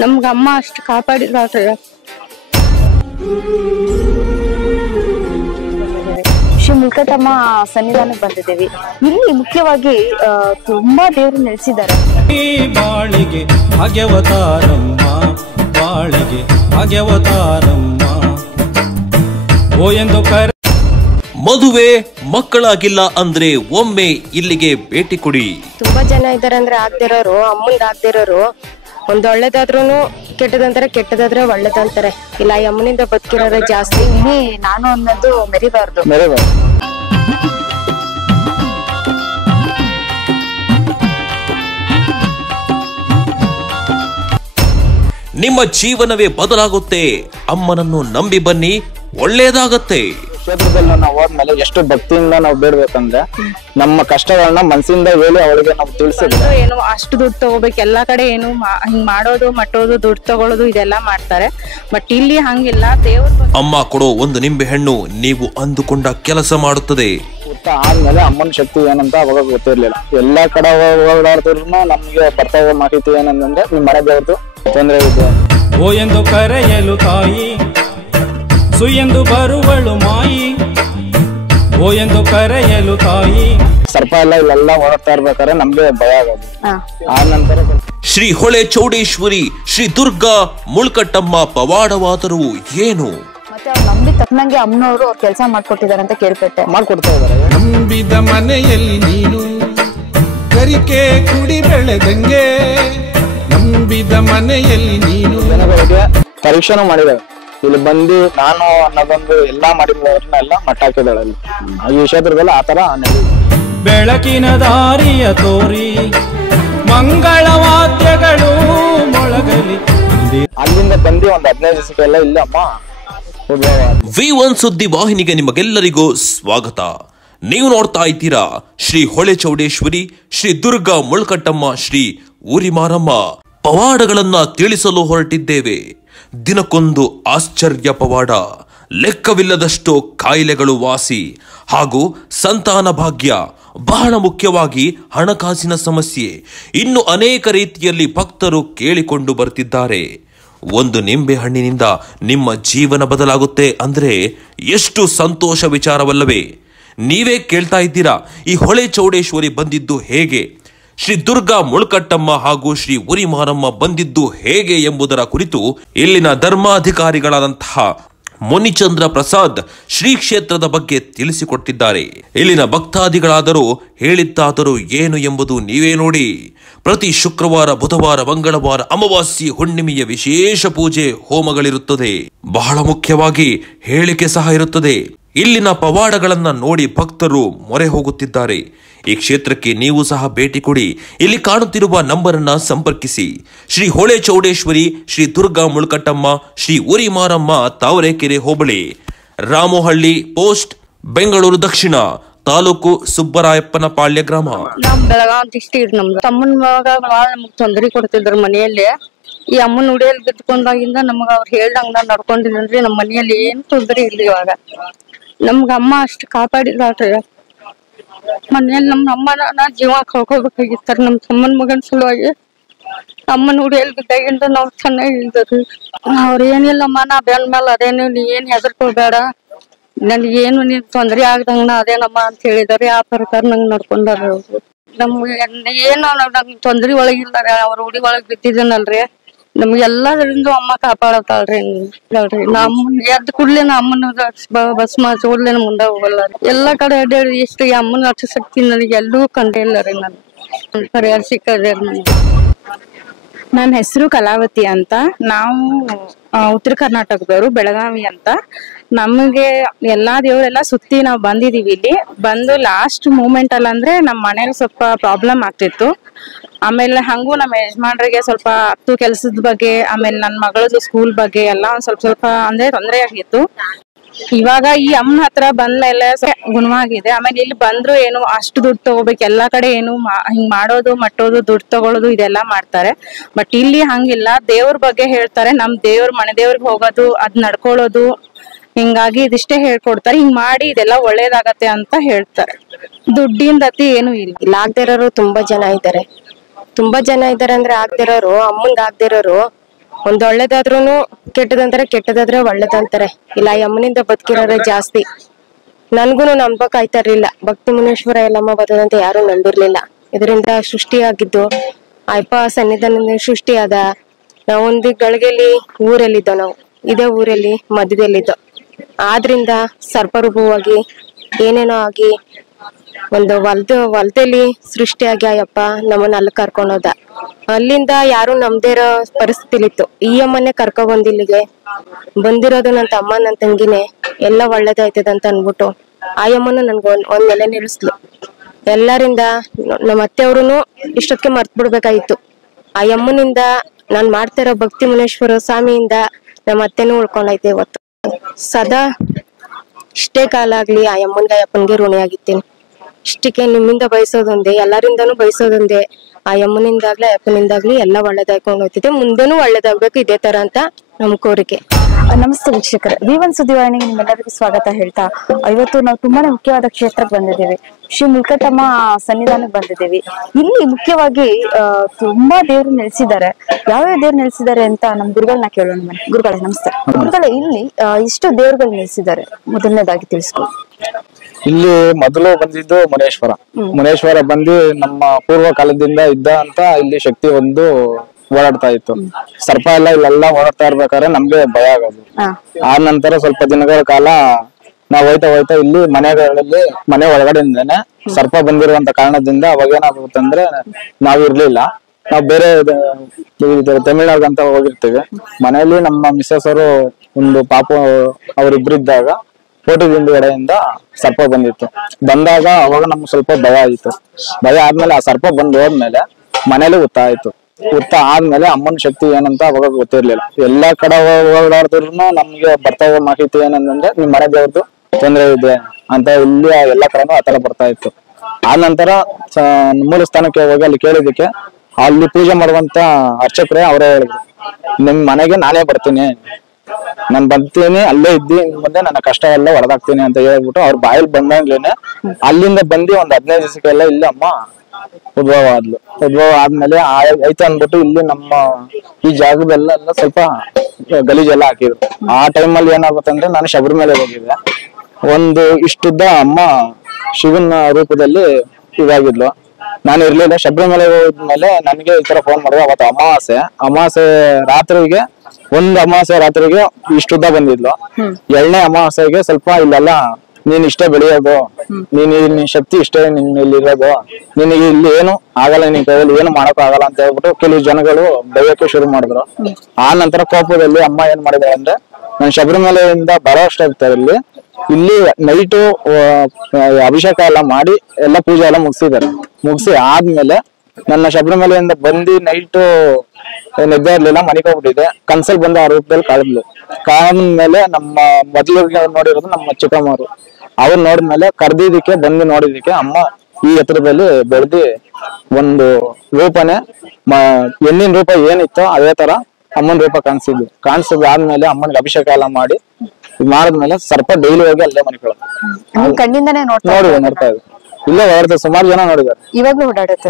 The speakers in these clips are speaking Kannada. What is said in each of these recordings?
ನಮ್ಗ ಅಮ್ಮ ಅಷ್ಟು ಕಾಪಾಡಿದ್ರಾಳ್ರಿ. ಶ್ರೀ ಮುಲ್ಕಟ್ಟಮ್ಮ ಸನ್ನಿಧಾನಕ್ಕೆ ಬಂದಿದ್ದೇವೆ. ಇಲ್ಲಿ ಮುಖ್ಯವಾಗಿ ತುಂಬಾ ದೇವರು ನೆಲೆಸಿದ್ದಾರೆ. ಬಾಳಿಗೆ ಭಾಗ್ಯವತಾರಮ್ಮ, ಬಾಳಿಗೆ ಭಾಗ್ಯವತಾರಮ್ಮ ಓ ಎಂದು ಕರೆ. ಮದುವೆ ಮಕ್ಕಳಾಗಿಲ್ಲ ಅಂದ್ರೆ ಒಮ್ಮೆ ಇಲ್ಲಿಗೆ ಭೇಟಿ ಕೊಡಿ. ತುಂಬಾ ಜನ ಇದಾರೆ ಅಂದ್ರೆ ಆಗ್ದಿರೋರು, ಅಮ್ಮಂದ್ ಆಗ್ದಿರೋರು ಒಂದ್ ಒಳ್ಳೇದಾದ್ರೂನು ಕೆಟ್ಟದಂತಾರೆ, ಕೆಟ್ಟದಾದ್ರೆ ಒಳ್ಳೇದಂತಾರೆ. ಇಲ್ಲ ಈ ಅಮ್ಮನಿಂದ ಬದುಕಿರೋರು ಜಾಸ್ತಿ. ಇಲ್ಲಿ ನಾನು ಅನ್ನೋದು ಮೆರಿಬಾರ್ದು. ನಿಮ್ಮ ಜೀವನವೇ ಬದಲಾಗುತ್ತೆ. ಅಮ್ಮನನ್ನು ನಂಬಿ ಬನ್ನಿ, ಒಳ್ಳೇದಾಗತ್ತೆ. ಕ್ಷೇತ್ರದಲ್ಲಿ ನಾವು ಹೋದ್ಮೇಲೆ ಎಷ್ಟು ಭಕ್ತಿಯಿಂದ ನಾವು ಬೇಡ್ಬೇಕಂದ್ರೆ ನಮ್ಮ ಕಷ್ಟಗಳನ್ನ ಮನಸ್ಸಿಂದ ಹೇಳಿ ಅವಳಿಗೆ ನಾವು ತಿಳಿಸಿದ್ರೆ ಏನು ಅಷ್ಟು ದುಡ್ಡು ತಗೋಬೇಕು, ಎಲ್ಲಾ ಕಡೆ ಏನು ಹಿಂಗ್ ಮಾಡೋದು ಮಟ್ಟೋದು ದುಡ್ಡು ತಗೊಳ್ಳೋದು ಇದೆಲ್ಲಾ ಮಾಡ್ತಾರೆ. ಬಟ್ ಇಲ್ಲಿ ಹಂಗಿಲ್ಲ. ದೇವ್ರ ಅಮ್ಮ ಕೊಡೋ ಒಂದು ನಿಂಬೆ ಹಣ್ಣು ನೀವು ಅಂದುಕೊಂಡ ಕೆಲಸ ಮಾಡುತ್ತದೆ. ಆದ್ಮೇಲೆ ಅಮ್ಮನ ಶಕ್ತಿ ಏನಂತ ಅವಾಗ ಗೊತ್ತಿರ್ಲಿಲ್ಲ. ಎಲ್ಲಾ ಕಡೆ ಓಡಾಡ್ತಿದ್ರು ನಮ್ಗೆ ಬರ್ತಾ ಹೋಗೋ ಮಾಹಿತಿ ಏನಂದ್ರೆ ಈ ಮರ ದೇವ್ರದ್ದು ತೊಂದರೆ ಇದೆ. ಓ ಎಂದು ಕರೆಯಲು ತಾಯಿ, ಸು ಎಂದು ಬರುವಳು ಮಾಯಿ. ಓ ಎಂದು ಕರೆಯಲು ತಾಯಿ. ಸರ್ಪ ಎಲ್ಲ ಇಲ್ಲೆಲ್ಲ ಓಡಾಡ್ತಾ ಇರ್ಬೇಕಾದ್ರೆ ನಮ್ಗೆ ಭಯ ಆಗೋದು. ಆ ನಂತರ ಶ್ರೀ ಹೊಳೆ ಚೌಡೇಶ್ವರಿ ಶ್ರೀ ದುರ್ಗಾ ಮುಳ್ಕಟ್ಟಮ್ಮ ಪವಾಡವಾದರೂ ಏನು? ಮತ್ತೆ ಅವ್ರು ನಂಬಿ ತಕ್ಕನಂಗೆ ಅಮ್ಮನವರು ಅವ್ರು ಕೆಲಸ ಮಾಡ್ಕೊಟ್ಟಿದ್ದಾರೆ ಅಂತ ಕೇಳ್ಪಟ್ಟೆ. ಮಾಡ್ಕೊಡ್ತಾ ಇದಾರೆ. ನಂಬಿದ ಮನೆಯಲ್ಲಿ ನೀನು ಕರಿಕೆ ಕುಡಿ ಬೆಳೆದಂಗೆ, ನಂಬಿದ ಮನೆಯಲ್ಲಿ ನೀನು. ಜನಗಳಿಗೆ ಪರೀಕ್ಷೆನೂ ಮಾಡಿದ್ದಾರೆ. ಇಲ್ಲಿ ಬಂದು ನಾನು ಅನ್ನೋದೊಂದು ಎಲ್ಲಾ ಮಾಡಿದ್ರನ್ನೆಲ್ಲ ಮಟ್ಟ ಹಾಕಿದಾಳೆ. ಈ ಕ್ಷೇತ್ರದಲ್ಲಿ ಆತರ ಬೆಳಕಿನ ದಾರಿಯ ತೋರಿ ಮಂಗಳವಾದ್ಯಗಳು ಮೊಳಗಲಿ. ಅಲ್ಲಿಂದ ಬಂದು ಒಂದ್ 15 ದಿವಸಕ್ಕೆಲ್ಲ ಇಲ್ಲ ಅಮ್ಮ. V1 ಸುದ್ದಿ ವಾಹಿನಿಗೆ ನಿಮಗೆಲ್ಲರಿಗೂ ಸ್ವಾಗತ. ನೀವು ನೋಡ್ತಾ ಇದ್ದೀರಾ ಶ್ರೀ ಹೊಳೆ ಚೌಡೇಶ್ವರಿ ಶ್ರೀ ದುರ್ಗಾ ಮುಳ್ಕಟ್ಟಮ್ಮ ಶ್ರೀ ಊರಿಮಾರಮ್ಮ ಪವಾಡಗಳನ್ನ ತಿಳಿಸಲು ಹೊರಟಿದ್ದೇವೆ. ದಿನಕ್ಕೊಂದು ಆಶ್ಚರ್ಯ ಪವಾಡ, ಲೆಕ್ಕವಿಲ್ಲದಷ್ಟು ಕಾಯಿಲೆಗಳು ವಾಸಿ ಹಾಗೂ ಸಂತಾನ ಭಾಗ್ಯ, ಬಹಳ ಮುಖ್ಯವಾಗಿ ಹಣಕಾಸಿನ ಸಮಸ್ಯೆ, ಇನ್ನು ಅನೇಕ ರೀತಿಯಲ್ಲಿ ಭಕ್ತರು ಕೇಳಿಕೊಂಡು ಬರ್ತಿದ್ದಾರೆ. ಒಂದು ನಿಂಬೆ ಹಣ್ಣಿನಿಂದ ನಿಮ್ಮ ಜೀವನ ಬದಲಾಗುತ್ತೆ ಅಂದ್ರೆ ಎಷ್ಟು ಸಂತೋಷ ವಿಚಾರವಲ್ಲವೇ? ನೀವೇ ಕೇಳ್ತಾ ಇದ್ದೀರಾ, ಈ ಹೊಳೆ ಚೌಡೇಶ್ವರಿ ಬಂದಿದ್ದು ಹೇಗೆ, ಶ್ರೀ ದುರ್ಗಾ ಮುಳ್ಕಟ್ಟಮ್ಮ ಹಾಗೂ ಶ್ರೀ ಊರಿಮಾರಮ್ಮ ಬಂದಿದ್ದು ಹೇಗೆ ಎಂಬುದರ ಕುರಿತು ಇಲ್ಲಿನ ಧರ್ಮಾಧಿಕಾರಿಗಳಾದಂತಹ ಮುನಿಚಂದ್ರ ಪ್ರಸಾದ್ ಶ್ರೀ ಕ್ಷೇತ್ರದ ಬಗ್ಗೆ ತಿಳಿಸಿಕೊಟ್ಟಿದ್ದಾರೆ. ಇಲ್ಲಿನ ಭಕ್ತಾದಿಗಳಾದರೂ ಹೇಳಿದ್ದಾದರೂ ಏನು ಎಂಬುದು ನೀವೇ ನೋಡಿ. ಪ್ರತಿ ಶುಕ್ರವಾರ, ಬುಧವಾರ, ಮಂಗಳವಾರ, ಅಮಾವಾಸ್ಯೆ, ಹುಣ್ಣಿಮೆಯ ವಿಶೇಷ ಪೂಜೆ ಹೋಮಗಳಿರುತ್ತದೆ. ಬಹಳ ಮುಖ್ಯವಾಗಿ ಹೇಳಿಕೆ ಸಹ ಇರುತ್ತದೆ. ಇಲ್ಲಿನ ಪವಾಡಗಳನ್ನ ನೋಡಿ ಭಕ್ತರು ಮೊರೆ ಹೋಗುತ್ತಿದ್ದಾರೆ. ಈ ಕ್ಷೇತ್ರಕ್ಕೆ ನೀವು ಸಹ ಭೇಟಿ ಕೊಡಿ. ಇಲ್ಲಿ ಕಾಣುತ್ತಿರುವ ನಂಬರ್ ಅನ್ನ ಸಂಪರ್ಕಿಸಿ. ಶ್ರೀ ಹೊಳೆ ಚೌಡೇಶ್ವರಿ ಶ್ರೀ ದುರ್ಗಾ ಮುಳ್ಕಟ್ಟಮ್ಮ ಶ್ರೀ ಊರಿಮಾರಮ್ಮ, ತಾವರೆಕೆರೆ ಹೋಬಳಿ, ರಾಮೋಹಳ್ಳಿ ಪೋಸ್ಟ್, ಬೆಂಗಳೂರು ದಕ್ಷಿಣ, ತಾಲೂಕು ಸುಬ್ಬರಾಯಪ್ಪನ ಪಾಳ್ಯ ಗ್ರಾಮ. ನಮ್ ಬೆಳಗಾವ್ ಡಿಸ್ಟ್ರಿಕ್ಟ್. ನಮ್ದು ತಮ್ಮನ ಮಗ ಬಾಳ ನಮಗ್ ತೊಂದರೆ ಕೊಡ್ತಿದ್ರು ಮನೆಯಲ್ಲಿ. ಈ ಅಮ್ಮನ ಉಡಿಯಲ್ಲಿ ಬಿದ್ಕೊಂಡಾಗಿಂದ ನಮಗ ಅವ್ರು ಹೇಳ್ದಂಗ ನಡ್ಕೊಂಡಿದ್ರಿ. ನಮ್ಮ ಮನೆಯಲ್ಲಿ ಏನ್ ತೊಂದರೆ ಇಲ್ಲ. ಇವಾಗ ನಮ್ಗ ಅಮ್ಮ ಅಷ್ಟು ಕಾಪಾಡಿದ್ರಾಳ್ರಿ. ಮನೇಲಿ ನಮ್ಮ ಅಮ್ಮನ ಜೀವ ಕಳ್ಕೊಬೇಕಾಗಿತ್ತಾರ. ನಮ್ ತಮ್ಮನ ಮಗನ ಸಲುವಾಗಿ ಅಮ್ಮನ ಉಡಿಯಲ್ಲಿ ಬಿದ್ದಾಗಿಂದ ನಾವ್ ಚೆನ್ನಾಗಿದ್ರಿ. ಅವ್ರ ಏನಿಲ್ಲಮ್ಮ, ನಾ ಬೆನ್ ಮೇಲೆ ಅದೇನು, ನೀ ಏನ್ ಹೆದರ್ಕೊಳ್ಬೇಡ, ನನ್ಗೇನು ನೀನ್ ತೊಂದ್ರೆ ಆಗ್ದಂಗ ನಾ ಅದೇನಮ್ಮ ಅಂತ ಹೇಳಿದಾರೆ. ಆ ಪ್ರಕಾರ ನಂಗ್ ನಡ್ಕೊಂಡಾರ ಅವ್ರು. ನಮ್ಗೆ ಏನು ನಂಗ್ ತೊಂದ್ರೆ ಒಳಗಿಲ್ಲ. ಅವ್ರ ಉಡಿ ಒಳಗ್ ಬಿದ್ದಿದ್ದೇನಲ್ರಿ, ನಮ್ಗೆಲ್ಲದ್ರಿಂದ ಅಮ್ಮ ಕಾಪಾಡತಾಳ್ರಿ. ಹೇಳ್ರಿ, ನಮ್ಮ ಎದ್ದ ಕೂಡ್ಲೆ ನಾ ಅಮ್ಮನ ಭಸ್ಮ ಕೂಡ್ಲೆ ಮುಂದೆ ಹೋಗಲ್ಲ. ಎಲ್ಲಾ ಕಡೆ ಅಡ್ಡಾಡಿ ಎಷ್ಟು ಈ ಅಮ್ಮನ ಅಷ್ಟು ಶಕ್ತಿ ನನಗೆ ಎಲ್ಲೂ ಕಂಡೇ ಇಲ್ಲ ರೀ. ನಾನು ಪರಿಹಾರ ಸಿಕ್ಕದೆ. ನನ್ನ ಹೆಸರು ಕಲಾವತಿ ಅಂತ. ನಾವು ಉತ್ತರ ಕರ್ನಾಟಕದವರು, ಬೆಳಗಾವಿ ಅಂತ. ನಮಗೆ ಎಲ್ಲಾ ದೇವರೆಲ್ಲ ಸುತ್ತಿ ನಾವು ಬಂದಿದೀವಿ. ಇಲ್ಲಿ ಬಂದು ಲಾಸ್ಟ್ ಮೂಮೆಂಟ್ ಅಲ್ಲಿ ಅಂದ್ರೆ ನಮ್ಮ ಮನೇಲಿ ಸ್ವಲ್ಪ ಪ್ರಾಬ್ಲಮ್ ಆಗ್ತಿತ್ತು. ಆಮೇಲೆ ಹಂಗೂ ನಮ್ಮ ಯಜಮಾನ್ರಿಗೆ ಸ್ವಲ್ಪ ಹತ್ತು ಕೆಲ್ಸದ ಬಗ್ಗೆ, ಆಮೇಲೆ ನನ್ನ ಮಗಳದು ಸ್ಕೂಲ್ ಬಗ್ಗೆ ಎಲ್ಲ ಒಂದ್ ಸ್ವಲ್ಪ ಅಂದ್ರೆ ತೊಂದರೆ ಆಗಿತ್ತು. ಇವಾಗ ಈ ಅಮ್ಮನ ಹತ್ರ ಬಂದ್ಮೇಲೆ ಗುಣವಾಗಿದೆ. ಆಮೇಲೆ ಇಲ್ಲಿ ಬಂದ್ರು ಏನು ಅಷ್ಟು ದುಡ್ಡು ತಗೋಬೇಕು, ಎಲ್ಲಾ ಕಡೆ ಏನು ಹಿಂಗ್ ಮಾಡೋದು ಮಟ್ಟೋದು ದುಡ್ಡು ತಗೊಳ್ಳೋದು ಇದೆಲ್ಲಾ ಮಾಡ್ತಾರೆ. ಬಟ್ ಇಲ್ಲಿ ಹಂಗಿಲ್ಲ. ದೇವ್ರ ಬಗ್ಗೆ ಹೇಳ್ತಾರೆ. ನಮ್ ದೇವ್ರ ಮನೆ ದೇವ್ರಿಗೆ ಹೋಗೋದು, ಅದ್ ನಡ್ಕೊಳ್ಳೋದು, ಹಿಂಗಾಗಿ ಇದಿಷ್ಟೇ ಹೇಳ್ಕೊಡ್ತಾರೆ. ಹಿಂಗ್ ಮಾಡಿ ಇದೆಲ್ಲ ಒಳ್ಳೇದಾಗತ್ತೆ ಅಂತ ಹೇಳ್ತಾರೆ. ದುಡ್ಡಿಂದ ಅತಿ ಏನು ಇಲ್ಲ. ಆಗ್ದಿರೋರು ತುಂಬಾ ಜನ ಇದ್ದಾರೆ. ತುಂಬಾ ಜನ ಇದಾರೆ ಅಂದ್ರೆ ಆಗ್ದಿರೋರು, ಅಮ್ಮಂದ್ ಆಗ್ದಿರೋರು ಒಂದ್ ಒಳ್ಳೇದಾದ್ರೂನು ಕೆಟ್ಟದಂತಾರೆ, ಕೆಟ್ಟದಾದ್ರೆ ಒಳ್ಳೇದಂತಾರೆ. ಇಲ್ಲ ಈ ಅಮ್ಮನಿಂದ ಬದುಕಿರೋರೆ ಜಾಸ್ತಿ. ನನ್ಗೂನು ನಂಬಕ್ ಆಯ್ತಾ ಇರ್ಲಿಲ್ಲ. ಭಕ್ತಿ ಮುನೇಶ್ವರ ಎಲ್ಲಮ್ಮ ಬರೋದಂತ ಯಾರು ನಂಬಿರ್ಲಿಲ್ಲ. ಇದರಿಂದ ಸೃಷ್ಟಿಯಾಗಿದ್ದು ಅಯ್ಯಪ್ಪ ಸನ್ನಿಧಾನದಿಂದ ಸೃಷ್ಟಿಯಾದ. ನಾವೊಂದು ಗಳಿಗೆಯಲ್ಲಿ ಊರಲ್ಲಿದ್ದೋ, ನಾವು ಇದೇ ಊರಲ್ಲಿ ಮಧ್ಯದಲ್ಲಿದ್ದೋ. ಆದ್ರಿಂದ ಸರ್ಪರೂಪವಾಗಿ ಏನೇನೋ ಆಗಿ ಒಂದು ಹೊಲದಲ್ಲಿ ಸೃಷ್ಟಿಯಾಗಿ ಅಯ್ಯಪ್ಪ ನಮ್ಮನ್ನ ಅಲ್ಲಿ ಕರ್ಕೊಂಡೋದ. ಅಲ್ಲಿಂದ ಯಾರು ನಮ್ದೇ ಇರೋ ಪರಿಸ್ಥಿತಿಲಿತ್ತು. ಈ ಅಮ್ಮನೆ ಕರ್ಕೊ ಬಂದಿಲ್ಲಿಗೆ ಬಂದಿರೋದು ನನ್ನ ತಮ್ಮ ನನ್ನ ತಂಗಿನೇ. ಎಲ್ಲ ಒಳ್ಳೇದಾಯ್ತದ ಅಂತ ಅನ್ಬಿಟ್ಟು ಆ ಅಮ್ಮನ ನನ್ಗ ಒಂದ್ ನೆಲೆ ನಿಲ್ಲಿಸ್ಲು. ಎಲ್ಲರಿಂದ ನಮ್ಮ ಅತ್ತೆಯವ್ರುನು ಇಷ್ಟೊತ್ತಿಗೆ ಮರ್ತ್ ಬಿಡ್ಬೇಕಾಗಿತ್ತು. ಆ ಅಮ್ಮನಿಂದ ನಾನ್ ಮಾಡ್ತಾ ಇರೋ ಭಕ್ತಿ ಮುನೇಶ್ವರ ಸ್ವಾಮಿಯಿಂದ ನಮ್ಮ ಅತ್ತೆನೂ ಉಳ್ಕೊಂಡೈತೆ. ಇವತ್ತು ಸದಾ ಇಷ್ಟೇ ಕಾಲ ಆಗ್ಲಿ ಆ ಅಮ್ಮನ್ಗೆ ಅಯ್ಯಪ್ಪನ್ಗೆ ಋಣಿಯಾಗಿದ್ದೀನಿ. ಇಷ್ಟಕ್ಕೆ ನಿಮ್ಮಿಂದ ಬಯಸೋದೊಂದೇ, ಎಲ್ಲರಿಂದನೂ ಬಯಸೋದೊಂದೇ. ಆ ಅಮ್ಮನಿಂದಾಗ್ಲಿ ಅಯ್ಯಪ್ಪನಿಂದಾಗ್ಲಿ ಎಲ್ಲ ಒಳ್ಳೇದಾಗ್ಕೊಂಡು ಹೋಗ್ತಿದೆ. ಮುಂದೆನೂ ಒಳ್ಳೇದಾಗ್ಬೇಕು ಇದೇ ತರ ಅಂತ ನಮ್ ಕೋರಿಕೆ. ನಮಸ್ತೆ ವೀಕ್ಷಕರೇ, V1 ಸುದ್ದಿವಾಹಿನಿಗೆ ನಿಮ್ಮೆಲ್ಲರಿಗೂ ಸ್ವಾಗತ ಹೇಳ್ತಾ, ಇವತ್ತು ನಾವು ತುಂಬಾನೇ ಮುಖ್ಯವಾದ ಕ್ಷೇತ್ರಕ್ಕೆ ಬಂದಿದ್ದೀವಿ. ಶ್ರೀ ಮುಲ್ಕಟ್ಟಮ್ಮ ಸನ್ನಿಧಾನಕ್ಕೆ ಬಂದಿದ್ದೀವಿ. ಇಲ್ಲಿ ಮುಖ್ಯವಾಗಿ ತುಂಬಾ ದೇವ್ರು ನೆಲೆಸಿದ್ದಾರೆ. ಯಾವ್ಯಾವ ದೇವ್ರು ನೆಲೆಸಿದ್ದಾರೆ ಅಂತ ನಮ್ ಗುರುಗಳನ್ನ ಕೇಳೋಣ. ಬನ್ನಿ ಗುರುಗಳೇ, ನಮಸ್ತೆ. ಗುರುಗಳೇ, ಇಲ್ಲಿ ಇಷ್ಟು ದೇವ್ರುಗಳು ನೆಲೆಸಿದ್ದಾರೆ, ಮೊದಲನೇದಾಗಿ ತಿಳಿಸ್ಕೊಡಿ. ಇಲ್ಲಿ ಮೊದಲು ಬಂದಿದ್ದು ಮುನೇಶ್ವರ ಬಂದು ನಮ್ಮ ಪೂರ್ವ ಕಾಲದಿಂದ ಇದ್ದ ಅಂತ ಇಲ್ಲಿ ಶಕ್ತಿ ಒಂದು ಓಡಾಡ್ತಾ ಇತ್ತು. ಸರ್ಪ ಎಲ್ಲ ಇಲ್ಲೆಲ್ಲ ಓಡಾಡ್ತಾ ಇರ್ಬೇಕಾದ್ರೆ ನಮ್ಗೆ ಭಯ ಆಗೋದು. ಆ ನಂತರ ಸ್ವಲ್ಪ ದಿನಗಳ ಕಾಲ ನಾವ್ ಹೋಯ್ತಾ ಇಲ್ಲಿ ಮನೆ ಒಳಗಡೆಯಿಂದಾನೆ ಸರ್ಪ ಬಂದಿರುವಂತ ಕಾರಣದಿಂದ ಅವಾಗ ಏನಾಗುತ್ತೆ ಅಂದ್ರೆ ನಾವ್ ಇರ್ಲಿಲ್ಲ. ನಾವ್ ಬೇರೆ ತಮಿಳ್ನಾಡು ಅಂತ ಹೋಗಿರ್ತೀವಿ. ಮನೆಯಲ್ಲಿ ನಮ್ಮ ಮಿಸ್ಸಸ್ ಅವರು ಒಂದು ಪಾಪು ಅವರಿಬ್ರಿದ್ದಾಗ ಕೋಟಿ ಹಿಂದುಗಡೆಯಿಂದ ಸರ್ಪ ಬಂದಾಗ ಅವಾಗ ನಮ್ಗೆ ಸ್ವಲ್ಪ ಭಯ ಆಯ್ತು. ಭಯ ಆದ್ಮೇಲೆ ಆ ಸರ್ಪ ಬಂದು ಹೋದ್ಮೇಲೆ ಮನೇಲಿ ಉತ್ತ ಆದ್ಮೇಲೆ ಅಮ್ಮನ ಶಕ್ತಿ ಏನಂತ ಅವಾಗ ಗೊತ್ತಿರ್ಲಿಲ್ಲ. ಎಲ್ಲಾ ಕಡೆ ಓಡಾಡಿದ್ರು ನಮ್ಗೆ ಬರ್ತಾ ಇರೋ ಮಾಹಿತಿ ಏನಂದ್ರೆ ನಿಮ್ ಮನೆ ದೇವ್ರದ್ದು ತೊಂದರೆ ಇದೆ ಅಂತ ಇಲ್ಲಿ ಎಲ್ಲಾ ಕಡೆನೂ ಆತರ ಬರ್ತಾ ಇತ್ತು. ಆ ನಂತರ ಮೂಲ ಸ್ಥಾನಕ್ಕೆ ಹೋಗಿ ಅಲ್ಲಿ ಕೇಳಿದಕ್ಕೆ ಅಲ್ಲಿ ಪೂಜೆ ಮಾಡುವಂತ ಅರ್ಚಕರೇ ಅವರೇ ಹೇಳಿದ್ರು, ನಿಮ್ ಮನೆಗೆ ನಾನೇ ಬರ್ತೀನಿ, ನಾನ್ ಬರ್ತೀನಿ, ಅಲ್ಲೇ ಇದ್ದಿ ಮುಂದೆ ನನ್ನ ಕಷ್ಟ ಎಲ್ಲ ಹೊರದಾಗ್ತೀನಿ ಅಂತ ಹೇಳ್ಬಿಟ್ಟು ಅವ್ರ ಬಾಯಲ್ಲಿ ಬಂದಾಗ್ಲೇನೆ ಅಲ್ಲಿಂದ ಬಂದು ಒಂದ್ 15 ದಿವಸಕ್ಕೆಲ್ಲ ಇಲ್ಲಿ ಅಮ್ಮ ಉದ್ಭವ ಆದ್ಮೇಲೆ ಆಯ್ತು ಅಂದ್ಬಿಟ್ಟು ಇಲ್ಲಿ ನಮ್ಮ ಈ ಜಾಗದೆಲ್ಲ ಸ್ವಲ್ಪ ಗಲೀಜೆಲ್ಲ ಹಾಕಿದ್ರು. ಆ ಟೈಮಲ್ಲಿ ಏನಾಗುತ್ತೆ ಅಂದ್ರೆ ನಾನು ಶಬರಿಮಲೆ ಹೋಗಿದ್ದೆ. ಒಂದು ಇಷ್ಟುದ್ದ ಅಮ್ಮ ಶಿವನ ರೂಪದಲ್ಲಿ ಇದಾಗಿದ್ಲು. ನಾನು ಇರ್ಲಿಲ್ಲ. ಶಬರಿಮಲೆ ಹೋದ್ಮೇಲೆ ನನಗೆ ಈ ತರ ಫೋನ್ ಮಾಡಿದ್ರು. ಅವತ್ತು ಅಮಾವಾಸ್ಯೆ ರಾತ್ರಿಗೆ ಇಷ್ಟುದ್ದ ಬಂದಿದ್ಲು. 2ನೇ ಅಮಾವಾಸ್ಯೆಗೆ ಸ್ವಲ್ಪ ಇಲ್ಲೆಲ್ಲ ನೀನ್ ಇಷ್ಟೇ ಬೆಳೆಯೋದು, ನಿನ್ ಶಕ್ತಿ ಇಷ್ಟೇ ಇಲ್ಲಿ ಇರೋದು, ನಿನಗೆ ಇಲ್ಲಿ ಏನು ಆಗಲ್ಲ, ನಿನ್ ಕೈಯಲ್ಲಿ ಏನು ಮಾಡಕ್ ಆಗಲ್ಲ ಅಂತ ಹೇಳ್ಬಿಟ್ಟು ಕೆಲವು ಜನಗಳು ಬೈಯಕ್ಕೆ ಶುರು ಮಾಡಿದ್ರು. ಆ ನಂತರ ಕೋಪದಲ್ಲಿ ಅಮ್ಮ ಏನ್ ಮಾಡಿದಾರೆ ಅಂದ್ರೆ, ನಾನು ಶಬರಿಮಲೆಯಿಂದ ಬರೋ ಅಷ್ಟೊತ್ತಲ್ಲಿ ಇಲ್ಲಿ ನೈಟು ಅಭಿಷೇಕ ಎಲ್ಲ ಮಾಡಿ ಎಲ್ಲ ಪೂಜೆ ಎಲ್ಲ ಮುಗಿಸಿ ಆದ್ಮೇಲೆ ನನ್ನ ಶಬರಿಮಲೆಯಿಂದ ಬಂದು ನೈಟು ನಿದ್ದೆ ಇರ್ಲಿಲ್ಲ, ಮನೆಗೆ ಹೋಗ್ಬಿಟ್ಟಿದೆ. ಕನ್ಸಲ್ ಬಂದು ಆ ರೂಪದಲ್ಲಿ ಕಾದ್ಮೇಲೆ ನಮ್ಮ ಮೊದಲಿಗೆ ನೋಡಿರೋದು ನಮ್ಮ ಚಿಕ್ಕಮ್ಮರು. ಅವ್ರು ನೋಡಿದ್ಮೇಲೆ ಬಂದು ನೋಡಿದಕ್ಕೆ ಅಮ್ಮ ಈ ಎತ್ತರದಲ್ಲಿ ಬೆಳೆದಿ ಒಂದು ರೂಪನೇ ಹೆಣ್ಣಿನ ರೂಪ ಏನಿತ್ತೋ ಅದೇ ತರ ಅಮ್ಮನ ರೂಪ ಕಾಣಿಸಿದಾದ್ಮೇಲೆ ಅಮ್ಮನಿಗೆ ಅಭಿಷೇಕ ಎಲ್ಲ ಮಾಡಿದ್ಮೇಲೆ ಸರ್ಪ ಡೈಲಿ ಹೋಗಿ ಅಲ್ಲೇ ಮನಿಕೊಳ್ಳೋದು. ಕಣ್ಣಿಂದಾನೇ ನೋಡ್ತಾ ಇದ್ರು. ಇಲ್ಲೇ ಓಡಾಡ್ತಾರೆ, ಸುಮಾರು ಜನ ನೋಡಿದ್ದಾರೆ. ಇವಾಗ್ಲೂ ಓಡಾಡುತ್ತೆ.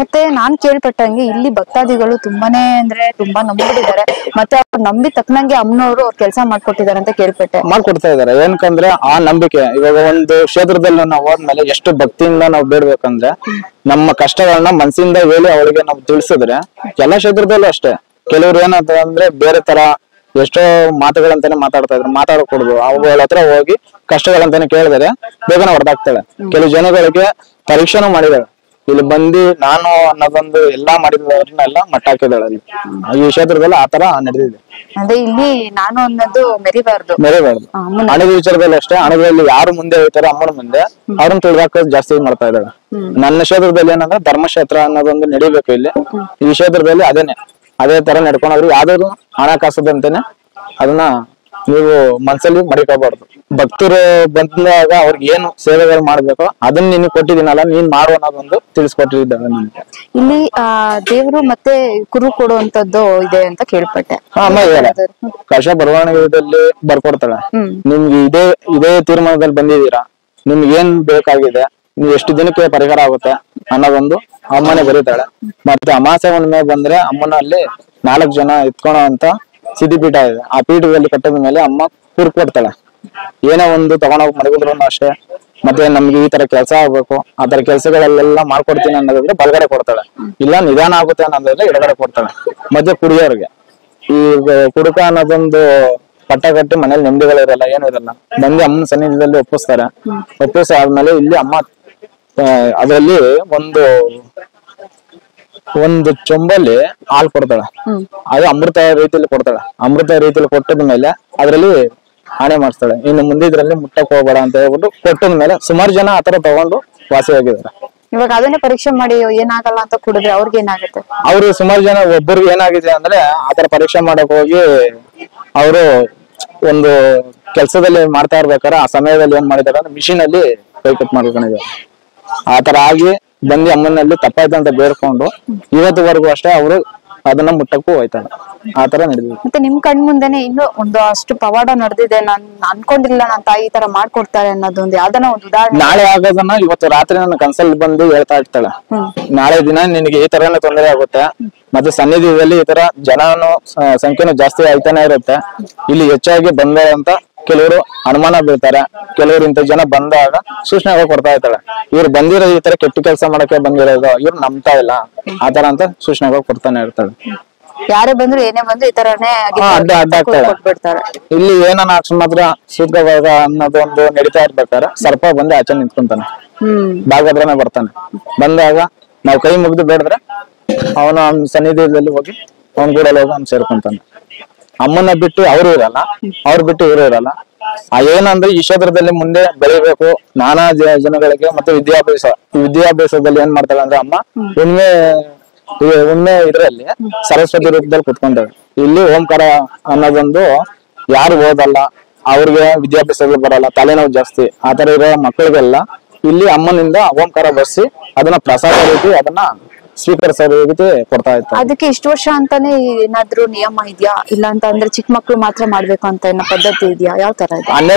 ಮತ್ತೆ ನಾನ್ ಕೇಳ್ಪಟ್ಟಂಗೆ ಇಲ್ಲಿ ಭಕ್ತಾದಿಗಳು ತುಂಬಾ ನಂಬಿದ್ದಾರೆ. ಮತ್ತೆ ಅವ್ರು ನಂಬಿ ತಕ್ಕನಂಗೆ ಅಮ್ಮನವರು ಅವ್ರ ಕೆಲಸ ಮಾಡ್ಕೊಟ್ಟಿದ್ದಾರೆ ಅಂತ ಮಾಡ್ಕೊಡ್ತಾ ಇದಾರೆ. ಏನಕ್ಕಂದ್ರೆ ಆ ನಂಬಿಕೆ. ಇವಾಗ ಒಂದು ಕ್ಷೇತ್ರದಲ್ಲಿ ನಾವು ಹೋದ್ಮೇಲೆ ಎಷ್ಟು ಭಕ್ತಿಯಿಂದ ನಾವು ಬೇಡ್ಬೇಕಂದ್ರೆ ನಮ್ಮ ಕಷ್ಟಗಳನ್ನ ಮನಸ್ಸಿಂದ ಹೇಳಿ ಅವಳಿಗೆ ನಾವು ತಿಳಿಸಿದ್ರೆ, ಎಲ್ಲಾ ಕ್ಷೇತ್ರದಲ್ಲೂ ಅಷ್ಟೇ. ಕೆಲವ್ರು ಏನಂತ ಅಂದ್ರೆ ಬೇರೆ ತರ ಎಷ್ಟೋ ಮಾತುಗಳಂತಾನೆ ಮಾತಾಡಕೂಡುದು. ಅವಳ ಹತ್ರ ಹೋಗಿ ಕಷ್ಟಗಳಂತಾನೆ ಕೇಳಿದರೆ ಬೇಗನೆ ಹೊಡೆದಾಗ್ತಾಳೆ. ಕೆಲವು ಜನಗಳಿಗೆ ಪರೀಕ್ಷೆನೂ ಮಾಡಿದಾಳೆ. ಇಲ್ಲಿ ಬಂದು ನಾನು ಅನ್ನೋದೊಂದು ಎಲ್ಲಾ ಮಾಡಿದವ್ರನ್ನೆಲ್ಲ ಮಟ್ಟ ಹಾಕಿದಾಳೆ. ಅಲ್ಲಿ ಈ ಕ್ಷೇತ್ರದಲ್ಲಿ ಆತರ ನಡೆದಿದೆ. ಅದೇ ಇಲ್ಲಿ ನಾನು ಅನ್ನೋದು ಮೆರಿಬಾರ್ದು. ಹಣದ ವಿಚಾರದಲ್ಲಿ ಅಷ್ಟೇ. ಹಣದಲ್ಲಿ ಯಾರು ಮುಂದೆ ಹೋಗ್ತಾರೆ ಅಮ್ಮನ ಮುಂದೆ ಅವ್ರನ್ನ ತುಳಿದಾಕೋದು ಜಾಸ್ತಿ ಮಾಡ್ತಾ ಇದ್ದಾಳೆ. ನನ್ನ ಕ್ಷೇತ್ರದಲ್ಲಿ ಏನಂದ್ರೆ ಧರ್ಮಕ್ಷೇತ್ರ ಅನ್ನೋದೊಂದು ನಡಿಬೇಕು ಇಲ್ಲಿ. ಈ ಕ್ಷೇತ್ರದಲ್ಲಿ ಅದೇ ತರ ನಡ್ಕೊಂಡ್ರು. ಯಾವ್ದಾದ್ರು ಹಣಕಾಸದಂತೆನೆ ಅದನ್ನ ನೀವು ಮನ್ಸಲ್ಲಿ ಮಡಿಕೋಬಾರ್ದು. ಭಕ್ತರು ಬಂದಾಗ ಅವ್ರಿಗೆ ಏನು ಸೇವೆಗಳು ಮಾಡ್ಬೇಕೋ ಅದನ್ನ ನೀನು ಕೊಟ್ಟಿದ್ದೀನಲ್ಲ, ನೀನ್ ಮಾಡು ಅನ್ನೋದೊಂದು ತಿಳಿಸ್ಕೊಟ್ಟಿದ್ದಾಳೆ ನನ್ಗೆ. ಇಲ್ಲಿ ದೇವ್ರು ಮತ್ತೆ ಕುರು ಕೊಡುವಂತದ್ದು ಇದೆ ಅಂತ ಕೇಳ್ಪಟ್ಟೆ. ಕಳಶ ಬರವಣಿಗೆದಲ್ಲಿ ಬರ್ಕೊಡ್ತಾಳೆ. ನಿಮ್ಗೆ ಇದೇ ತೀರ್ಮಾನದಲ್ಲಿ ಬಂದಿದ್ದೀರಾ, ನಿಮ್ಗೆ ಏನ್ ಬೇಕಾಗಿದೆ, ನೀವು ಎಷ್ಟು ದಿನಕ್ಕೆ ಪರಿಹಾರ ಆಗುತ್ತೆ ಅನ್ನೋದೊಂದು ಅಮ್ಮನೆ ಬರೀತಾಳೆ. ಮತ್ತೆ ಅಮಾಸೆ ಹುಣ್ಣಿಮೆ ಬಂದ್ರೆ ಅಮ್ಮನ ಅಲ್ಲಿ 4 ಜನ ಎತ್ಕೊಳೋ ಅಂತ ಸಿದ್ಧಿಪೀಠ ಇದೆ. ಆ ಪೀಠದಲ್ಲಿ ಕಟ್ಟಿದ ಮೇಲೆ ಅಮ್ಮ ಕೂರ್ ಕೊಡ್ತಾಳೆ. ಏನೇ ಒಂದು ತಗೊಂಡೋಗಿ ಮಡಗಿದ್ರು ಅಷ್ಟೇ, ಮತ್ತೆ ನಮ್ಗೆ ಈ ತರ ಕೆಲಸ ಆಗ್ಬೇಕು, ಆ ತರ ಕೆಲಸಗಳೆಲ್ಲ ಮಾಡ್ಕೊಡ್ತೀನಿ ಅನ್ನೋದಾದ್ರೆ ಬಲಗಡೆ ಕೊಡ್ತಾಳೆ. ಇಲ್ಲ ನಿಧಾನ ಆಗುತ್ತೆ ಅನ್ನೋದಾದ್ರೆ ಎಡಗಡೆ ಕೊಡ್ತಾಳೆ. ಮತ್ತೆ ಕುಡಿಯೋರ್ಗೆ ಈ ಕುಡುಕ ಅನ್ನೋದೊಂದು ಪಟ್ಟ ಕಟ್ಟಿ ಮನೇಲಿ ನೆಮ್ಮದಿಗಳಿರಲ್ಲ, ಏನು ಇರಲ್ಲ. ಬಂದು ಅಮ್ಮನ ಸನ್ನಿಧಿಯಲ್ಲಿ ಒಪ್ಪಿಸ್ತಾರೆ. ಒಪ್ಪಿಸಿ ಆದ್ಮೇಲೆ ಇಲ್ಲಿ ಅಮ್ಮ ಅದರಲ್ಲಿ ಒಂದು ಚೊಂಬಲ್ಲಿ ಹಾಲು ಕೊಡ್ತಾಳೆ. ಅದು ಅಮೃತ ರೀತಿಯಲ್ಲಿ ಕೊಡ್ತಾಳೆ. ಅಮೃತ ರೀತಿಯಲ್ಲಿ ಕೊಟ್ಟದ ಮೇಲೆ ಅದರಲ್ಲಿ ಆಣೆ ಮಾಡಿಸ್ತಾಳೆ, ಇನ್ನು ಮುಂದೆ ಇದ್ರಲ್ಲಿ ಮುಟ್ಟಕ್ ಹೋಗ್ಬೇಡ ಅಂತ ಹೇಳ್ಬಿಟ್ಟು ಕೊಟ್ಟದ ಮೇಲೆ ಸುಮಾರು ಜನ ಆತರ ತಗೊಂಡು ವಾಸಿಯಾಗಿದ್ದಾರೆ. ಇವಾಗ ಅದನ್ನೇ ಪರೀಕ್ಷೆ ಮಾಡಿ ಏನಾಗಲ್ಲ ಅಂತ ಕುಡಿದ್ರೆ ಅವ್ರಿಗೆ ಏನಾಗುತ್ತೆ? ಅವ್ರು ಸುಮಾರು ಜನ ಒಬ್ಬರಿಗೆ ಏನಾಗಿದೆ ಅಂದ್ರೆ ಆತರ ಪರೀಕ್ಷೆ ಮಾಡಕ್ ಹೋಗಿ ಅವರು ಒಂದು ಕೆಲಸದಲ್ಲಿ ಮಾಡ್ತಾ ಇರ್ಬೇಕಾದ್ರೆ ಆ ಸಮಯದಲ್ಲಿ ಏನ್ ಮಾಡಿದಾರೆ ಅಂದ್ರೆ ಮಿಷಿನ್ ಅಲ್ಲಿ ಕೈ ಕಟ್ ಮಾಡ್ಕೊಂಡಿದ್ದಾರೆ. ಆತರ ಆಗಿ ಬಂದು ಅಮ್ಮನಲ್ಲಿ ತಪ್ಪಾಯ್ತು ಅಂತ ಬೇಡ್ಕೊಂಡು ಇವತ್ತುವರೆಗೂ ಅಷ್ಟೇ ಅವರು ಅದನ್ನ ಮುಟ್ಟಕ್ಕೂ ಹೋಯ್ತಾರೆ. ಆತರ ನಡೆದಿದೆ. ಮತ್ತೆ ನಿಮ್ ಕಣ್ ಮುಂದೆನೆ ಇನ್ನೂ ಒಂದು ಅಷ್ಟು ಪವಾಡ ನಡೆದಿದೆ, ನಾನ್ ಅನ್ಕೊಂಡಿಲ್ಲ ನನ್ನ ತಾಯಿ ಈ ತರ ಮಾಡ್ಕೊಡ್ತಾರೆ ಅನ್ನೋದೊಂದು ಯಾವ್ದನ ಒಂದು ಉದಾಹರಣೆ. ನಾಳೆ ಆಗೋದನ್ನ ಇವತ್ತು ರಾತ್ರಿ ನನ್ನ ಕನ್ಸಲ್ಲಿ ಬಂದು ಹೇಳ್ತಾ ಇರ್ತಾಳೆ, ನಾಳೆ ದಿನ ನಿನಗೆ ಈ ತರನೇ ತೊಂದರೆ ಆಗುತ್ತೆ, ಮತ್ತೆ ಸನ್ನಿಧಿಯಲ್ಲಿ ಈ ತರ ಜನನು ಸಂಖ್ಯೆನೂ ಜಾಸ್ತಿ ಆಯ್ತಾನೆ ಇರುತ್ತೆ. ಇಲ್ಲಿ ಹೆಚ್ಚಾಗಿ ಬಂದ ಅಂತ ಕೆಲವರು ಅನುಮಾನ ಬೀಳ್ತಾರೆ. ಕೆಲವರು ಇಂಥ ಜನ ಬಂದಾಗ ಸೂಚನೆ ಕೊಡ್ತಾ ಇರ್ತಾಳೆ, ಇವ್ರು ಬಂದಿರೋ ಈ ತರ ಕೆಟ್ಟ ಕೆಲಸ ಮಾಡಕ್ಕೆ ಬಂದಿರೋದು, ಇವ್ರು ನಂಬ್ತಾ ಇಲ್ಲ, ಆತರ ಅಂತ ಸೂಚನೆಗಳು ಕೊಡ್ತಾನೆ ಇರ್ತಾಳೆ. ಯಾರೇ ಬಂದ್ರು ಏನೇ ಬಂದ್ರು ಈ ತರನೇ ಅಡ್ಡ ಆಗ್ತಾಳೆ. ಇಲ್ಲಿ ಏನನ್ನ ಮಾತ್ರ ಶುದ್ಧವಾಗ ಅನ್ನೋದೊಂದು ನಡೀತಾ ಇರ್ಬೇಕಾದ್ರೆ ಸರ್ಪ ಬಂದು ಆಚೆ ನಿಂತ್ಕೊಂತಾನೆ, ಬಾಗದ್ರನೆ ಬರ್ತಾನೆ. ಬಂದಾಗ ನಾವು ಕೈ ಮುಗಿದು ಬೇಡಿದ್ರೆ ಅವನ ಸನ್ನಿಧಿಯಲ್ಲಿ ಹೋಗಿ ಅವನ್ ಗೂಡಲ್ಲಿ ಹೋಗಿ ಅವ್ನು ಸೇರ್ಕೊಂತಾನೆ. ಅಮ್ಮನ ಬಿಟ್ಟು ಅವರು ಇರಲ್ಲ, ಅವ್ರು ಬಿಟ್ಟು ಇವರು ಇರಲ್ಲ. ಏನಂದ್ರೆ ಈ ಕ್ಷೇತ್ರದಲ್ಲಿ ಮುಂದೆ ಬೆಳಿಬೇಕು, ನಾನಾ ಜನಗಳಿಗೆ ಮತ್ತೆ ವಿದ್ಯಾಭ್ಯಾಸದಲ್ಲಿ ಏನ್ ಮಾಡ್ತಾಳೆ ಅಂದ್ರೆ ಅಮ್ಮ ಉಣ್ಮೆ ಇದ್ರಲ್ಲಿ ಸರಸ್ವತಿ ರೂಪದಲ್ಲಿ ಕುತ್ಕೊಂಡಾಳೆ. ಇಲ್ಲಿ ಓಂಕಾರ ಅನ್ನೋದೊಂದು ಯಾರು ಓದಲ್ಲ, ಅವ್ರಿಗೆ ವಿದ್ಯಾಭ್ಯಾಸಗಳು ಬರಲ್ಲ, ತಲೆನೋವು ಜಾಸ್ತಿ, ಆತರ ಇರೋ ಮಕ್ಕಳಿಗೆಲ್ಲ ಇಲ್ಲಿ ಅಮ್ಮನಿಂದ ಓಂಕಾರ ಬರ್ಸಿ ಅದನ್ನ ಪ್ರಸಾದ ರೀತಿ ಅದನ್ನ ಸ್ವೀಕರಿಸೋ ರೀತಿ ಕೊಡ್ತಾ ಇರ್ತಾರೆ. ಅದಕ್ಕೆ ಇಷ್ಟು ವರ್ಷ ಅಂತಾನೆ ಏನಾದ್ರು ನಿಯಮ ಇದೆಯಾ, ಇಲ್ಲ ಅಂತ ಅಂದ್ರೆ ಚಿಕ್ಕ ಮಕ್ಳು ಮಾತ್ರ ಮಾಡ್ಬೇಕು ಅಂತ ಏನೋ ಪದ್ಧತಿ ಇದೆಯಾ, ಯಾವ ತರ ಇದೆ? 12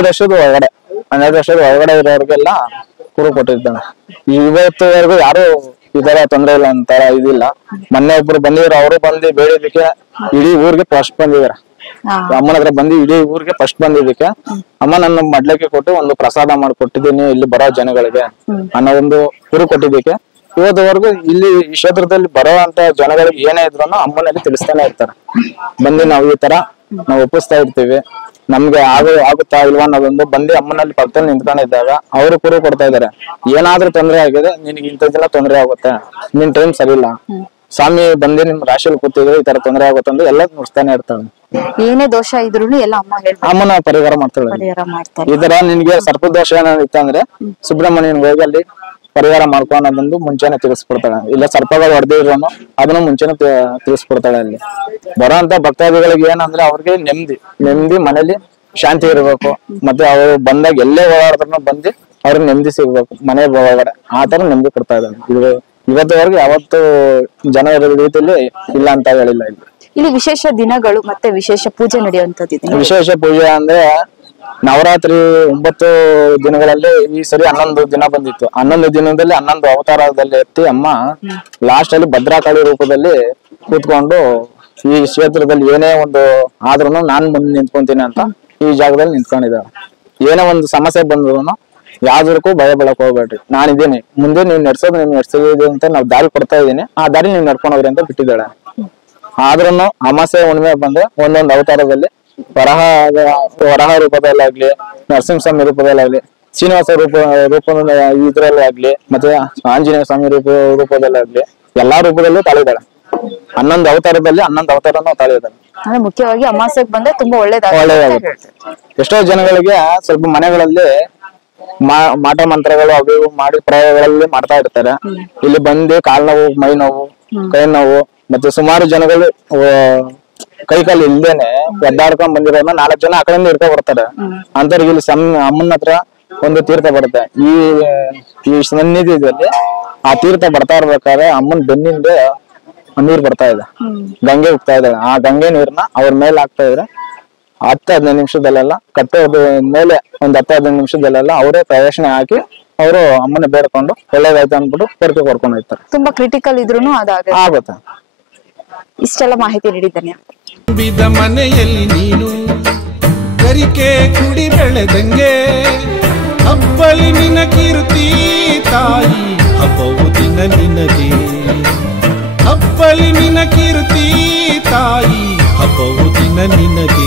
ವರ್ಷದ ಒಳಗಡೆ ಇರೋರಿಗೆಲ್ಲ ಕುರು ಕೊಟ್ಟಿರ್ತಾನೆ. ಇವತ್ತುವರೆಗೂ ಯಾರು ಈ ತರ ತೊಂದ್ರೆ ಇಲ್ಲ ಅಂತಾರ ಇದಿಲ್ಲ. ಮೊನ್ನೆ ಒಬ್ರು ಬಂದಿದ್ರು, ಅವರು ಬಂದು ಬೇಡಿದಕ್ಕೆ ಇಡೀ ಊರಿಗೆ ಫಸ್ಟ್ ಬಂದಿದಾರೆ. ಅಮ್ಮನ ಹತ್ರ ಬಂದು ಇಡೀ ಊರಿಗೆ ಫಸ್ಟ್ ಬಂದಿದ್ದಕ್ಕೆ ಅಮ್ಮ ನನ್ನ ಮಡ್ಲಕ್ಕೆ ಕೊಟ್ಟು ಒಂದು ಪ್ರಸಾದ ಮಾಡ್ಕೊಟ್ಟಿದ್ದೀನಿ ಇಲ್ಲಿ ಬರೋ ಜನಗಳಿಗೆ ಅನ್ನೋ ಒಂದು ಕುರು ಕೊಟ್ಟಿದ್ದಕ್ಕೆ ಇವತ್ತುವರೆಗೂ ಇಲ್ಲಿ ಈ ಕ್ಷೇತ್ರದಲ್ಲಿ ಬರೋ ಅಂತ ಜನಗಳಿಗೆ ಏನೇ ಇದ್ರು ಅಮ್ಮನಲ್ಲಿ ತಿಳಿಸ್ತಾನೆ ಇರ್ತಾರೆ. ಬಂದು ನಾವು ಈ ತರ ನಾವು ಒಪ್ಪಿಸ್ತಾ ಇರ್ತೀವಿ, ನಮ್ಗೆ ಆಗುತ್ತಾ ಇಲ್ವಾ ಅನ್ನೋದೊಂದು ಬಂದು ಅಮ್ಮನಲ್ಲಿ ಪಕ್ಕದಲ್ಲಿ ನಿಂತ್ಕೊಂಡಿದ್ದಾಗ ಅವರು ಕುರು ಕೊಡ್ತಾ ಇದಾರೆ. ಏನಾದ್ರೂ ತೊಂದರೆ ಆಗಿದೆ, ನಿನ್ಗೆ ಇಂಥದ್ದೆಲ್ಲ ತೊಂದರೆ ಆಗುತ್ತೆ, ನಿನ್ ಟೈಮ್ ಸರಿ ಇಲ್ಲ, ಸ್ವಾಮಿ ಬಂದು ನಿಮ್ ರಾಶಿಯಲ್ಲಿ ಕೂತಿದ್ರೆ ಈ ತರ ತೊಂದರೆ ಆಗುತ್ತೆ ಅಂತ ಎಲ್ಲ ನುಡಿಸ್ತಾನೆ ಇರ್ತಾಳೆ. ಏನೇ ದೋಷ ಇದ್ರು ಎಲ್ಲ ಅಮ್ಮನ ಪರಿಹಾರ ಮಾಡ್ತಾಳೆ. ಈ ತರ ನಿನ್ಗೆ ಸರ್ಪ ದೋಷ ಏನಾದ್ರು ಇತ್ತಂದ್ರೆ ಸುಬ್ರಹ್ಮಣ್ಯನ್ ಹೋಗಿ ಅಲ್ಲಿ ಪರಿಹಾರ ಮಾಡ್ಕೊ ಅನ್ನೋದೊಂದು ಮುಂಚೆನೆ ತಿಳಿಸ್ಕೊಡ್ತಾಳೆ. ಇಲ್ಲ ಸರ್ಪಗಳು ಹೊಡೆದಿರೋನು ಅದನ್ನು ಮುಂಚೆನೆ ತಿಳಿಸ್ಕೊಡ್ತಾಳೆ. ಅಲ್ಲಿ ಬರೋ ಅಂತ ಭಕ್ತಾದಿಗಳಿಗೆ ಏನಂದ್ರೆ ಅವ್ರಿಗೆ ನೆಮ್ಮದಿ ಮನೇಲಿ ಶಾಂತಿ ಇರಬೇಕು, ಮತ್ತೆ ಅವರು ಬಂದಾಗ ಎಲ್ಲೇ ಓಡಾಡಿದ್ರು ಬಂದು ಅವ್ರಿಗೆ ನೆಮ್ಮದಿ ಸಿಗ್ಬೇಕು ಮನೆ ಒಳಗಡೆ, ಆ ತರ ನೆಮ್ಮದಿ ಕೊಡ್ತಾ ಇದ್ದಾರೆ. ಇವತ್ತುವರೆಗೆ ಯಾವತ್ತು ಜನ ಇರೋ ರೀತಿಯಲ್ಲಿ ಇಲ್ಲ ಅಂತ ಹೇಳಿಲ್ಲ. ಇಲ್ಲಿ ವಿಶೇಷ ದಿನಗಳು ಮತ್ತೆ ವಿಶೇಷ ಪೂಜೆ ನಡೆಯುವಂತದ್ದು. ವಿಶೇಷ ಪೂಜೆ ಅಂದ್ರೆ ನವರಾತ್ರಿ 9 ದಿನಗಳಲ್ಲಿ ಈ ಸರಿ 11 ದಿನ ಬಂದಿತ್ತು. 11 ದಿನದಲ್ಲಿ 11 ಅವತಾರದಲ್ಲಿ ಎತ್ತಿ ಅಮ್ಮ ಲಾಸ್ಟ್ ಅಲ್ಲಿ ಭದ್ರಾಕಾಳಿ ರೂಪದಲ್ಲಿ ಕೂತ್ಕೊಂಡು ಈ ಕ್ಷೇತ್ರದಲ್ಲಿ ಏನೇ ಒಂದು ಆದ್ರೂ ನಾನ್ ಬಂದು ನಿಂತ್ಕೊಂತೀನಿ ಅಂತ ಈ ಜಾಗದಲ್ಲಿ ನಿಂತ್ಕೊಂಡಿದ್ದಾಳೆ. ಏನೇ ಒಂದು ಸಮಸ್ಯೆ ಬಂದ್ರು ಯಾವ್ದಕ್ಕೂ ಭಯ ಬೆಳಕ್ ಹೋಗ್ಬೇಡ್ರಿ, ನಾನಿದ್ದೀನಿ, ಮುಂದೆ ನೀವ್ ನಡ್ಸೋದು ಅಂತ ನಾವ್ ದಾರಿ ಕೊಡ್ತಾ ಇದೀನಿ, ಆ ದಾರಿ ನೀವ್ ನಡ್ಕೊಂಡು ಹೋಗ್ರಿ ಅಂತ ಬಿಟ್ಟಿದ್ದಾಳೆ. ಆದ್ರೂ ಅಮಾಸೆ ಹುಣ್ಣಿಮೆ ಬಂದ್ರೆ ಒಂದೊಂದು ಅವತಾರದಲ್ಲಿ ವರಹ ರೂಪದಲ್ಲಾಗ್ಲಿ, ನರಸಿಂಹಸ್ವಾಮಿ ರೂಪದಲ್ಲಾಗ್ಲಿ, ಶ್ರೀನಿವಾಸ ರೂಪದ ಇದ್ರಲ್ಲೇ ಆಗ್ಲಿ, ಮತ್ತೆ ಆಂಜನೇಯ ಸ್ವಾಮಿ ರೂಪದಲ್ಲಾಗ್ಲಿ ಎಲ್ಲಾ ರೂಪದಲ್ಲೂ ತಾಳಿದಾಳೆ. 11 ಅವತಾರದಲ್ಲಿ 11 ಅವತಾರನೂ ತಾಳಿದಾಳೆ. ಮುಖ್ಯವಾಗಿ ಅಮಾಸೆಗೆ ಬಂದ್ರೆ ತುಂಬಾ ಒಳ್ಳೇದಾಗುತ್ತೆ. ಎಷ್ಟೋ ಜನಗಳಿಗೆ ಸ್ವಲ್ಪ ಮನೆಗಳಲ್ಲಿ ಮಾಟ ಮಂತ್ರಗಳು ಅವು ಇವು ಮಾಡಿ ಪ್ರಯೋಗಗಳಲ್ಲಿ ಮಾಡ್ತಾ ಇರ್ತಾರೆ. ಇಲ್ಲಿ ಬಂದು ಕಾಲ್ ನೋವು, ಮೈ ನೋವು, ಕೈ ನೋವು, ಮತ್ತೆ ಸುಮಾರು ಜನಗಳು ಕೈ ಕಾಲು ಇಲ್ದೇನೆ ಒದ್ದಾಡ್ಕೊಂಡ್ ಬಂದಿರೋನ 4 ಜನ ಆ ಕಡೆಯಿಂದ ಇರ್ಕೊ ಬರ್ತಾರೆ. ಅಂತವ್ರಿಗೆ ಇಲ್ಲಿ ಅಮ್ಮನ ಹತ್ರ ಒಂದು ತೀರ್ಥ ಬರುತ್ತೆ. ಈ ಸನ್ನಿಧಿಯಲ್ಲಿ ಆ ತೀರ್ಥ ಬರ್ತಾ ಇರ್ಬೇಕಾದ್ರೆ ಅಮ್ಮನ ಬೆನ್ನಿಂದ ನೀರ್ ಬರ್ತಾ ಇದೆ, ಗಂಗೆ ಹೋಗ್ತಾ ಇದ್ದಾಳೆ. ಆ ಗಂಗೆ ನೀರ್ನ ಅವ್ರ ಮೇಲೆ ಹಾಕ್ತಾ ಇದ್ರೆ 10-15 ನಿಮಿಷದಲ್ಲೆಲ್ಲ ಕಟ್ಟೋದು ಮೇಲೆ ಒಂದು 10-15 ನಿಮಿಷದಲ್ಲೆಲ್ಲ ಅವರೇ ಪ್ರವೇಶನೆ ಹಾಕಿ ಅವರು ಅಮ್ಮನ ಬೇಡ್ಕೊಂಡು ಒಳ್ಳೇದಾಯ್ತು ಅಂದ್ಬಿಟ್ಟು ಹೊರಗೆ ಕರ್ಕೊಂಡು ಹೋಗ್ತಾರೆ. ತುಂಬಾ ಕ್ರಿಟಿಕಲ್ ಇದ್ರೂನು ಆಗುತ್ತೆ. ಇಷ್ಟೆಲ್ಲ ಮಾಹಿತಿ ನೀಡಿದ್ದಾನೆ. ಬಿದ ಮನೆಯಲ್ಲಿ ನೀನು ಗರಿಕೆ ಕುಡಿ ಬೆಳೆದಂಗೆ ಹಬ್ಬಲಿ ನಿನ ಕೀರ್ತಿ ತಾಯಿ ಹಬ್ಬವು ದಿನ ನಿನಗೆ ಹಬ್ಬಲಿ ನಿನ ಕೀರ್ತಿ ತಾಯಿ ಹಬ್ಬವು ದಿನ ನಿನಗೆ